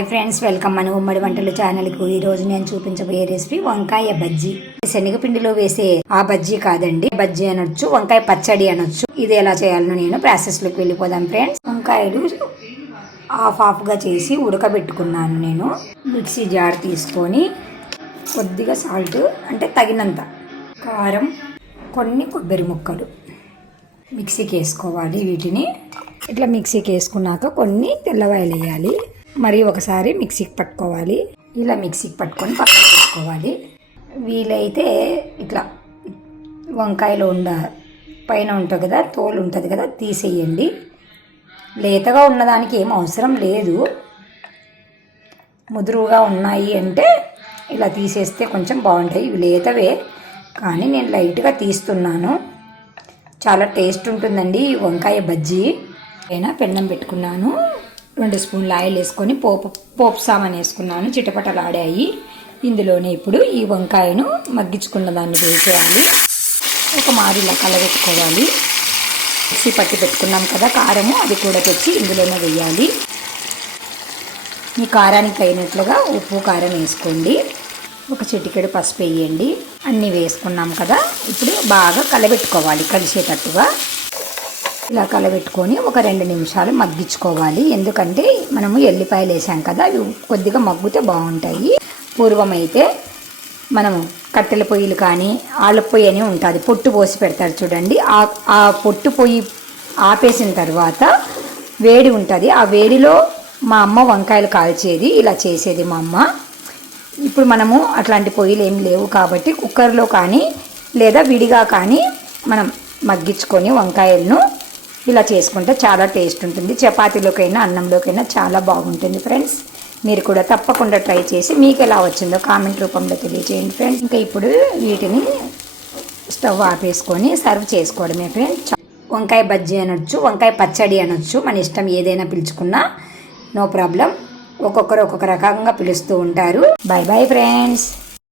Hi friends, welcome మన ఉమ్మడి వంటలు ఛానల్కు. ఈ రోజు నేను చూపించబోయే రెసిపీ వంకాయ బజ్జీ. శనగపిండిలో వేసే ఆ బజ్జీ కాదండి, బజ్జీ అనొచ్చు, వంకాయ పచ్చడి అనొచ్చు. ఇది ఎలా చేయాలో నేను ప్రాసెస్ లోకి వెళ్ళిపోదాం ఫ్రెండ్స్. వంకాయలు హాఫ్ గా చేసి ఉడకబెట్టుకున్నాను. నేను మిక్సీ జార్ తీసుకొని కొద్దిగా సాల్ట్ అంటే తగినంత, కారం, కొన్ని కొబ్బరి ముక్కలు మిక్సీకి వేసుకోవాలి. వీటిని ఇట్లా మిక్సీకి వేసుకున్నాక కొన్ని తెల్లవాయలు వేయాలి. మరి ఒకసారి మిక్సీకి పట్టుకోవాలి. ఇలా మిక్సీకి పట్టుకొని పక్కన పెట్టుకోవాలి. వీలైతే ఇట్లా వంకాయలో పైన ఉంటుంది కదా, తోలు ఉంటుంది కదా, తీసేయండి. లేతగా ఉన్నదానికి ఏం అవసరం లేదు. ముదురుగా ఉన్నాయి అంటే ఇలా తీసేస్తే కొంచెం బాగుంటాయి. ఇవి లేతవే కానీ నేను లైట్గా తీస్తున్నాను. చాలా టేస్ట్ ఉంటుందండి ఈ వంకాయ బజ్జీ. అయినా పెన్నం పెట్టుకున్నాను. 2 స్పూన్ల ఆయిల్ వేసుకొని పోపు సామాన్ వేసుకున్నాను. చిటపటలాడాయి. ఇందులోనే ఇప్పుడు ఈ వంకాయను మగ్గించుకున్న దాన్ని వేసేయాలి. ఒక మారిలా కలబెట్టుకోవాలి. మిక్సీ పట్టి పెట్టుకున్నాం కదా కారము, అది కూడా తెచ్చి ఇందులోనే వేయాలి. మీ కారానికి తగినట్లుగా ఉప్పు కారం వేసుకోండి. ఒక చిటికెడు పసుపు వేయండి. అన్నీ వేసుకున్నాం కదా, ఇప్పుడు బాగా కలబెట్టుకోవాలి కలిసేటట్టుగా. ఇలా కలబెట్టుకొని ఒక 2 నిమిషాలు మగ్గించుకోవాలి. ఎందుకంటే మనము ఎల్లిపాయలు వేసాం కదా, అవి కొద్దిగా మగ్గితే బాగుంటాయి. పూర్వమైతే మనము కట్టెల పొయ్యిలు కానీ ఆళ్ళ పొయ్యి అని ఉంటుంది, పొట్టు పోసి పెడతారు చూడండి. ఆ పొట్టు పొయ్యి ఆపేసిన తర్వాత వేడి ఉంటుంది. ఆ వేడిలో మా అమ్మ వంకాయలు కాల్చేది, ఇలా చేసేది మా అమ్మ. ఇప్పుడు మనము అట్లాంటి పొయ్యిలు ఏమి లేవు కాబట్టి కుక్కర్లో కానీ లేదా విడిగా కానీ మనం మగ్గించుకొని వంకాయలను ఇలా చేసుకుంటే చాలా టేస్ట్ ఉంటుంది. చపాతీలోకైనా అన్నంలోకైనా చాలా బాగుంటుంది ఫ్రెండ్స్. మీరు కూడా తప్పకుండా ట్రై చేసి మీకు ఎలా వచ్చిందో కామెంట్ రూపంలో తెలియజేయండి ఫ్రెండ్స్. ఇంకా ఇప్పుడు వీటిని స్టవ్ ఆపేసుకొని సర్వ్ చేసుకోవడమే ఫ్రెండ్స్. వంకాయ బజ్జీ అనొచ్చు, వంకాయ పచ్చడి అనొచ్చు, మన ఇష్టం ఏదైనా పిలుచుకున్నా నో ప్రాబ్లం. ఒక్కొక్కరు ఒక్కొక్క రకంగా పిలుస్తూ ఉంటారు. By bye friends.